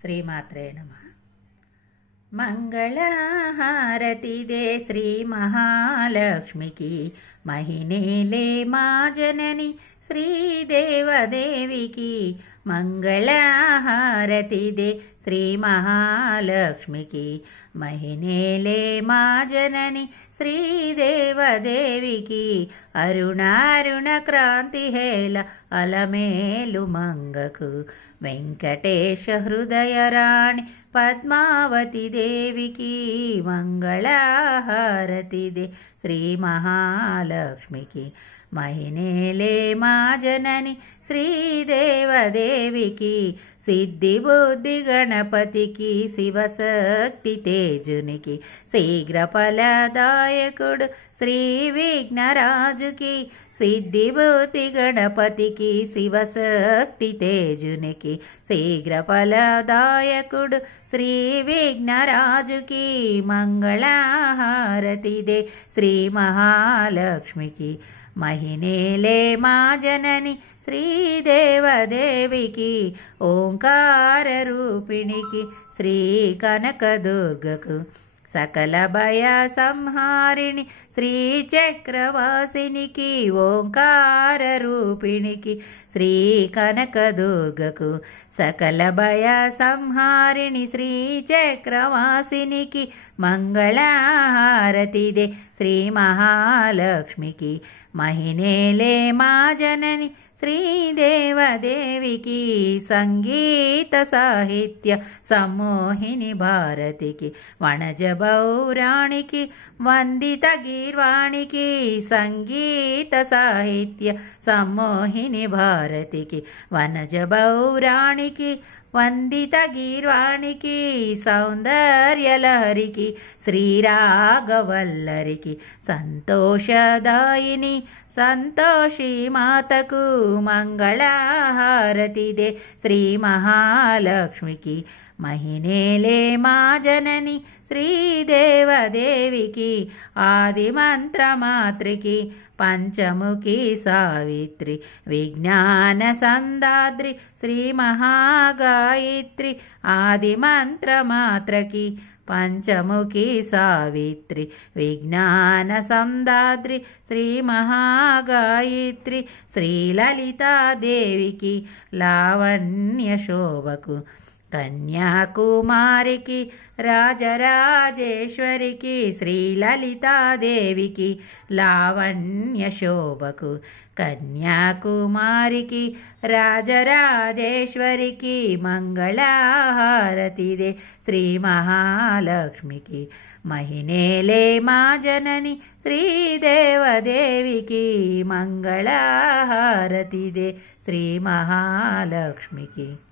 శ్రీమాత్రే నమః. మంగళహారతి దే శ్రీ మహాలక్ష్మికి, మహినేలే మా జనని శ్రీదేవదేవికి. మంగళహారతి దే శ్రీ మహాలక్ష్మికి, మహినేలే మా జనని శ్రీదేవదేవికి. అరుణారుణ క్రాంతి హేళ అలమేలు మంగకు, వెంకటేశ హృదయ రాణి పద్మావతి దేవికి. మంగళహారతి దే శ్రీ మహాలక్ష్మికి, మహినేలే మా జనని శ్రీదేవదేవికి. సిద్ధి బుద్ధి గణపతికి, శివశక్తి తేజునికి, శీఘ్ర ఫలదాయకుడు శ్రీ విఘ్నరాజుకి. సిద్ధి బుద్ధి గణపతికి, శివశక్తి తేజునికి, శీఘ్ర ఫలదాయకుడు శ్రీ విఘ్నరాజుకి. మంగళహారతి దే శ్రీ మహాలక్ష్మికి, మహినేలే మా జనని శ్రీదేవదేవికి. ఓంకార రూపిణికి, శ్రీ కనకదుర్గకు, సకల భయ సంహారిణి శ్రీ చక్రవాసినికి. ఓంకార రూపిణికి, శ్రీ కనకదుర్గకు, సకల భయ సంహారిణి శ్రీ చక్రవాసినికి. మంగళహారతి దే శ్రీ మహాలక్ష్మికి, మహినేలే మా జనని శ్రీదేవదేవికి. సంగీత సాహిత్య సమ్మోహిని భారతికి, వణజ బౌరాణికి, వందిత గీర్వాణికి. సంగీత సాహిత్య సమ్మోహిని భారతికి, వనజ బౌరాణికి, వందిత గీర్వాణికి. సౌందర్యలహరికి, శ్రీరాగవల్లరికి, సంతోషదాయిని సంతోషి మాతకు. మంగళహారతి దే శ్రీ మహాలక్ష్మికి, మహినేలే మా జనని శ్రీదేవదేవికి. ఆది మంత్రమాత్రికి, పంచముఖి సావిత్రి, విజ్ఞాన సందాద్రి శ్రీ మహాగాయత్రి. ఆది మంత్రమాత్రకి, పంచముఖి సావిత్రి, విజ్ఞాన సందాద్రి శ్రీ మహాగాయత్రి. శ్రీలలితాదేవికి, లావణ్య శోభకు, కన్యాకుమారికి, రాజరాజేశ్వరికి. శ్రీలలితాదేవికి, లావణ్య శోభకు, కన్యాకుమారికి, రాజరాజేశ్వరికి. మంగళహారతి దే శ్రీ మహాలక్ష్మికి, మహినేలే మా జనని శ్రీదేవదేవికి. మంగళహారతి దే శ్రీ మహాలక్ష్మికి.